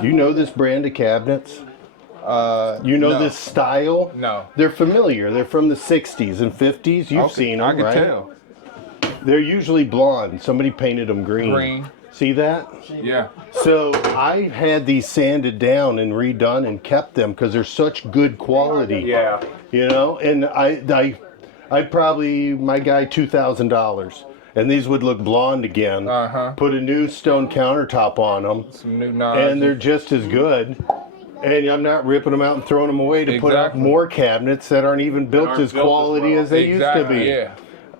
Do you know this brand of cabinets? You know no. this style? No. They're familiar. They're from the 60s and 50s. You've seen them, I can right? tell. They're usually blonde. Somebody painted them green. Green. See that? Yeah. So I had these sanded down and redone and kept them because they're such good quality. Yeah. You know, and I probably, my guy, $2,000. And these would look blonde again. Put a new stone countertop on them. Some new knobs. And they're just as good. And I'm not ripping them out and throwing them away to put up more cabinets that aren't even built as quality as they used to be. Yeah.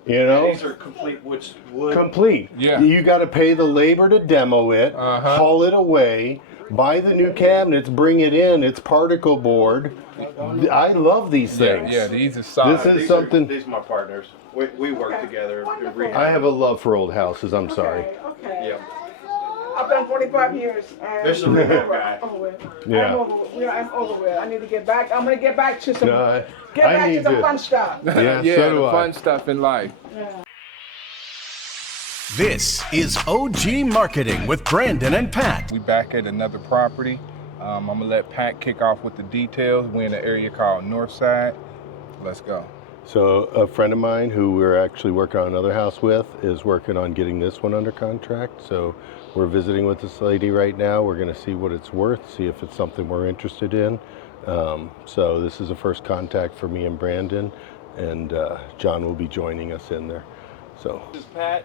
You know? And these are complete wood. Complete. Yeah. You got to pay the labor to demo it, haul it away, buy the new cabinets, bring it in. It's particle board. I love these things. Yeah, these are solid. This is something. These are my partners. We work together. I have a love for old houses. I'm sorry. Okay. Yep. I've done 45 years. This is a rehab guy. Yeah. I'm over with. I need to get back. I'm gonna get back to some. No, get back to some fun stuff. Yeah, Yeah, so do the I. fun stuff in life. This is OG Marketing with Brandon and Pat. We back at another property. I'm gonna let Pat kick off with the details. We're in an area called Northside. Let's go. So a friend of mine who we're actually working on another house with is working on getting this one under contract. So we're visiting with this lady right now. We're going to see what it's worth, see if it's something we're interested in. So this is a first contact for me and Brandon, and John will be joining us in there. So This is Pat,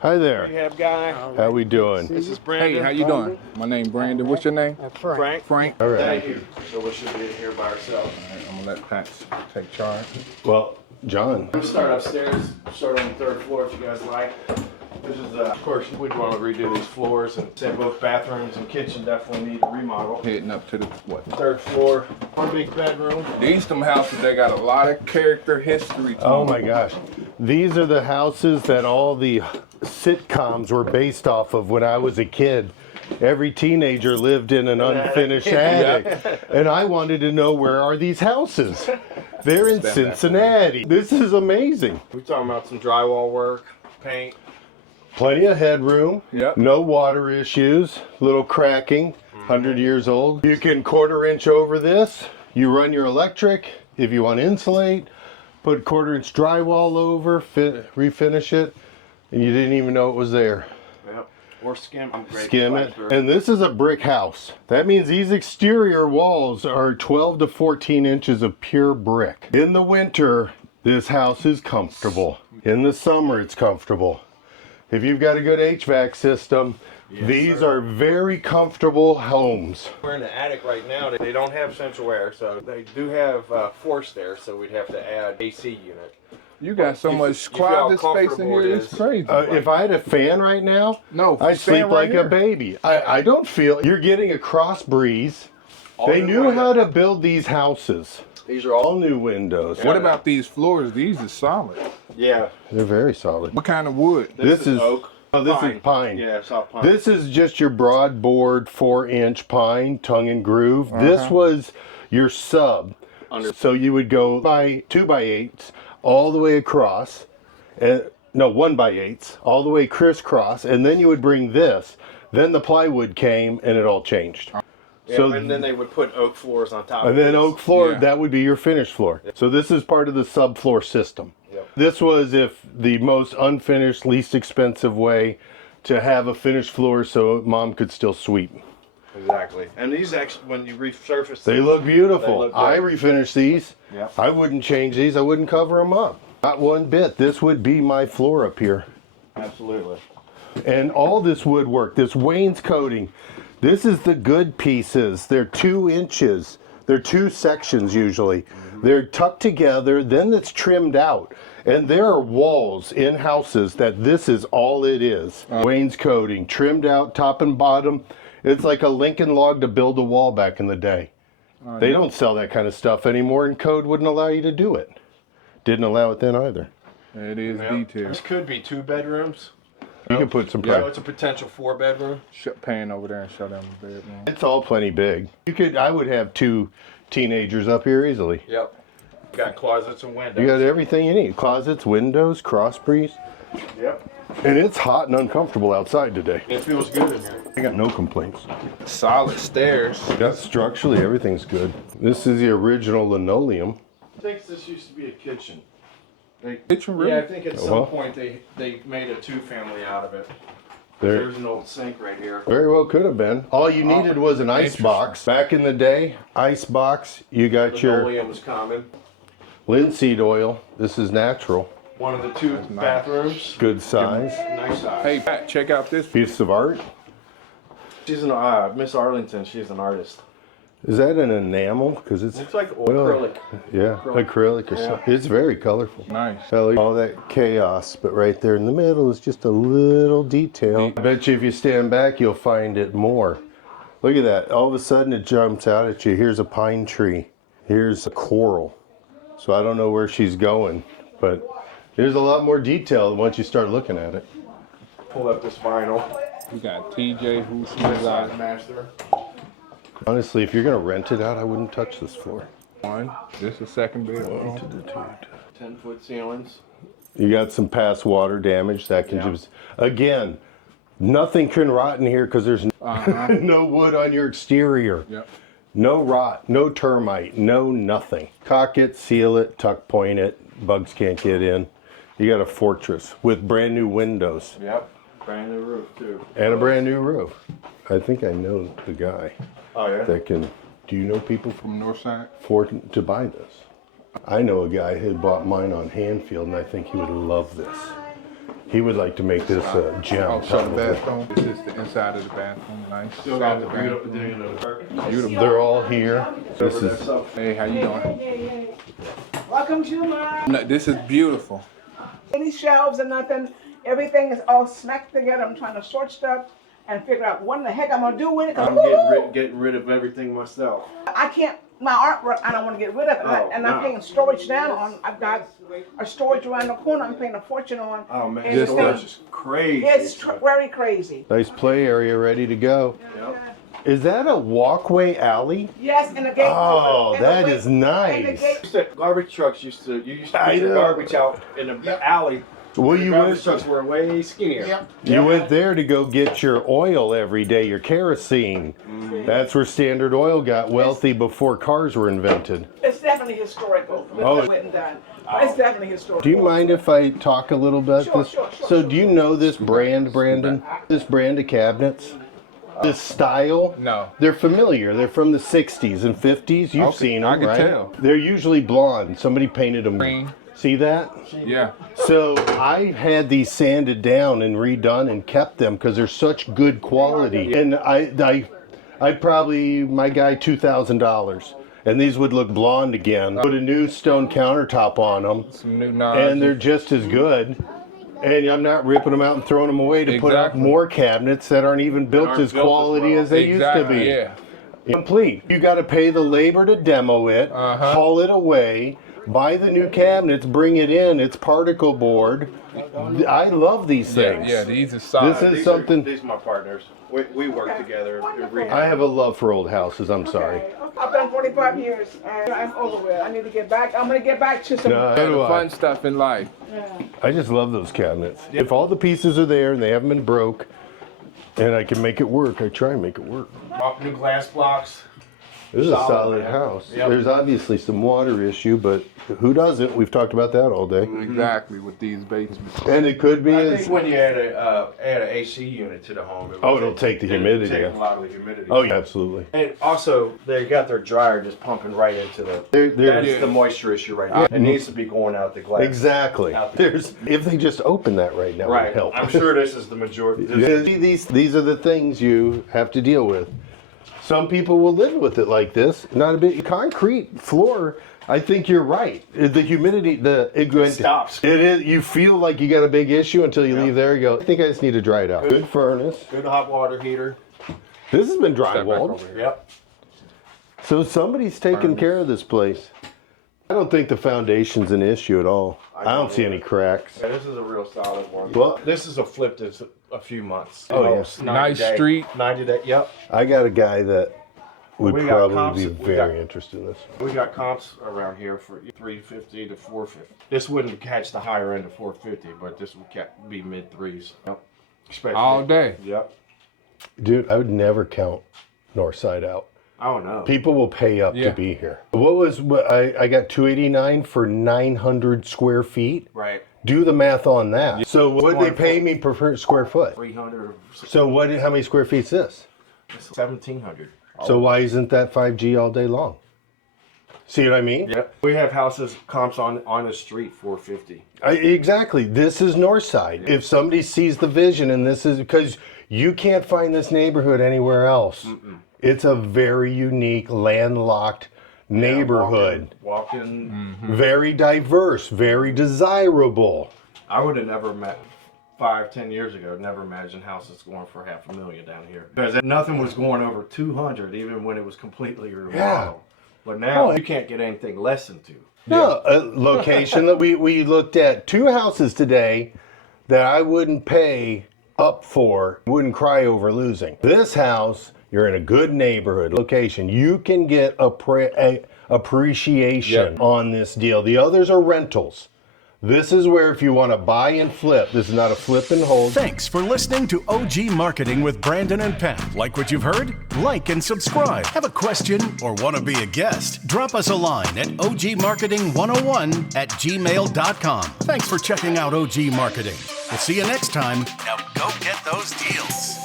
hi there. rehab guy. How we doing? This is Brandon. Hey, how you doing? My name Brandon. What's your name? Frank. Frank. All right. Thank you. So we should be in here by ourselves. All right, I'm gonna let Pat take charge. Well, John. I'm gonna start upstairs, start on the third floor if you guys like. This is, of course, we'd want to redo these floors and say both bathrooms and kitchen definitely need a remodel. Heading up to the what? Third floor, one big bedroom. These them houses, they got a lot of character history to Oh them. my gosh. These are the houses that all the sitcoms were based off of when I was a kid. Every teenager lived in an unfinished attic. And I wanted to know, where are these houses? They're in Cincinnati. This is amazing. We're talking about some drywall work, paint. Plenty of headroom. Yep. No water issues. Little cracking. 100 years old. You can 1/4 inch over this. You run your electric. If you want to insulate, put 1/4 inch drywall over, refinish it, and you didn't even know it was there. Yep. Or skim. Skim it. And this is a brick house. That means these exterior walls are 12 to 14 inches of pure brick. In the winter, this house is comfortable. In the summer, it's comfortable. If you've got a good HVAC system, these are very comfortable homes. We're in the attic right now. They don't have central air, so they do have forced air, so we'd have to add AC unit. You got so much you feel how closet space in comfortable here, it it's is. crazy. If I had a fan right now, No, I'd fan sleep right like here. a baby. I don't feel, you're getting a cross breeze. They new knew windows. how to build these houses. These are all, All new windows. What about these floors? These are solid. yeah. They're very solid. What kind of wood? This is oak. Oh, this is pine. Yeah, soft pine. This is just your broadboard 4-inch pine, tongue and groove. This was your sub. So you would go by 2x8s all the way across, and no 1x8s all the way crisscross, and then you would bring this. Then the plywood came, and it all changed. Yeah, So and then they would put oak floors on top. and of then this. oak floor, Yeah. that would be your finished floor. So this is part of the subfloor system. Yep. This was if the most unfinished, least expensive way to have a finished floor so mom could still sweep. Exactly. And these actually, when you resurface, They them, look beautiful. They look I great. refinished these. Yep. I wouldn't change these. I wouldn't cover them up. Not one bit. This would be my floor up here. Absolutely. And all this woodwork, this wainscoting, this is the good pieces. They're 2 inches. They're 2 sections usually. They're tucked together, then it's trimmed out. And there are walls in houses that this is all it is. Wainscoting, trimmed out top and bottom. It's like a Lincoln log to build a wall back in the day. They don't sell that kind of stuff anymore, and code wouldn't allow you to do it. Didn't allow it then either. It is Yep. detailed. This could be 2 bedrooms. You can put some So it's a potential 4 bedroom. Pan over there and shut down the bedroom. It's all plenty big. I would have 2 teenagers up here easily. Yep. Got closets and windows. You got everything you need. Closets, windows, cross breeze. Yep. And it's hot and uncomfortable outside today. It feels good in here. I got no complaints. Solid stairs. Yeah, structurally, everything's good. This is the original linoleum. I think this used to be a kitchen. Kitchen room? Yeah, I think at some Uh-huh. point they made a two-family out of it. There There's an old sink right here. very well could have been. All you needed was an ice box. Back in the day, ice box, you got your Linoleum was common. linseed oil. This is natural. One of the two bathrooms. Good size. Nice size. Hey, Pat, check out this. Piece of art. She's an Miss Arlington. She's an artist. Is that an enamel? Because it's Looks like old Well, acrylic. yeah, acrylic or something. It's very colorful. Nice. All that chaos, but right there in the middle is just a little detail. I bet you if you stand back, you'll find it more. Look at that. All of a sudden it jumps out at you. Here's a pine tree. Here's a coral. So I don't know where she's going, but there's a lot more detail once you start looking at it. Pull up this vinyl. We got TJ who's Size master. Honestly, if you're going to rent it out, I wouldn't touch this floor. one. This is the second bedroom. 10-foot ceilings. You got some past water damage that can just, again, nothing can rot in here because there's no wood on your exterior. Yep. No rot, no termite, no nothing. Caulk it, seal it, tuck point it, bugs can't get in. You got a fortress with brand new windows Yep. Brand new roof too. and a brand new roof. I think I know the guy Oh yeah. that can, do you know people From Northside. to buy this? I know a guy who bought mine on Hanfield and I think he would love this. He would like to make this a gem. Oh, so the probably. bathroom. This is the inside of the bathroom. Nice. Still got the Solid beautiful bathroom. beautiful. They're all here. This is Hey, how you doing? Welcome to my No, this is beautiful. any shelves and nothing. Everything is all smacked together. I'm trying to sort stuff and figure out what in the heck I'm gonna do with it. 'Cause I'm getting rid of everything myself. I can't. My artwork, I don't want to get rid of it, Oh, and I'm no. paying storage down on. I've got a storage around the corner. I'm paying a fortune on. Oh man, and this it's- storage is crazy. It's very crazy. nice play area ready to go. Yep. Is that a walkway alley? Yes, and the gate. Oh, and the that gate- is and the nice. gate- Garbage trucks used to I put your know. garbage out in the alley. Well, The you garbage trucks went, were way skinnier. you went there to go get your oil every day, your kerosene. That's where Standard Oil got wealthy before cars were invented. It's definitely historical. Oh. Went and done. It's definitely historical. Do you mind if I talk a little bit? Sure, this? sure. So, do you know this brand, Brandon? This brand of cabinets? This style? No. They're familiar. They're from the 60s and 50s. You've Okay, seen them, I can right? tell. They're usually blonde. Somebody painted them. Green. See that? Yeah. So I had these sanded down and redone and kept them because they're such good quality. And I probably, my guy, $2,000. And these would look blonde again. Put a new stone countertop on them. Some new knives. And they're just as good. And I'm not ripping them out and throwing them away to put out Exactly. more cabinets that aren't even built aren't as built as quality well. as they exactly, used to be. Yeah. Complete. You got to pay the labor to demo it, haul it away, buy the new cabinets, bring it in. It's particle board. I love these Yeah, things. yeah, these are solid. This is These something. These are my partners. We work together. in rehab. I have a love for old houses. I'm sorry. I've done 45 years, and I'm over with it. I need to get back. I'm gonna get back to some. No, Yeah, so the do I. fun stuff in life. I just love those cabinets. If all the pieces are there and they haven't been broke, and I can make it work, I try and make it work. New glass blocks. This is a Solid, solid man. house. Yep. There's obviously some water issue, but who doesn't? We've talked about that all day. Exactly, with these basements. And it could be I as think when you add an AC unit to the home, it'll take the humidity Take out. a lot of the humidity. Oh, yeah, absolutely. And also, they got their dryer just pumping right into the. They're- That's the moisture issue right now. It needs to be going out the glass. Exactly. There's if they just open that right now, it would Right. help. I'm sure this is the majority. These are the things you have to deal with. Some people will live with it like this. Not a bit concrete floor. I think you're right. The humidity, it stops. It is. You feel like you got a big issue until you leave there. You go. I think I just need to dry it out. Good furnace. Good hot water heater. This has been Step back drywalled. over here. Yep. So somebody's taking care of this place. I don't think the foundation's an issue at all. I don't see any cracks. Yeah, this is a real solid one. Well- this is a flip that's a few months. Oh, yeah. Almost 90 Nice day- street. 90 day. Yep. I got a guy that would We got probably comps- be we very got- interested in this. We got comps around here for 350 to 450. This wouldn't catch the higher end of 450, but this would be mid threes. Yep. Especially. All day. Yep. Dude, I would never count Northside out. Oh no. People will pay up Yeah. to be here. I got 289 for 900 square feet. Right. Do the math on that. So what would they pay me per square foot? 300. So how many square feet is this? 1,700. So why isn't that 5G all day long? See what I mean? Yep. We have houses comps on the street 450. Exactly. This is Northside. If somebody sees the vision, and this is because you can't find this neighborhood anywhere else. It's a very unique, landlocked neighborhood. Walking. Very diverse, very desirable. I would have never met 5-10 years ago. Never imagined houses going for $500,000 down here because nothing was going over 200, even when it was completely remodeled. Yeah. But now Oh, you can't get anything less than 2. No, a location that we looked at 2 houses today that I wouldn't pay up for, wouldn't cry over losing. This house, you're in a good neighborhood location. You can get appreciation on this deal. The others are rentals. This is where if you want to buy and flip, this is not a flip and hold. Thanks for listening to OG Marketing with Brandon and Pat. Like what you've heard? Like and subscribe. Have a question or want to be a guest? Drop us a line at ogmarketing101@gmail.com. Thanks for checking out OG Marketing. We'll see you next time. Now go get those deals.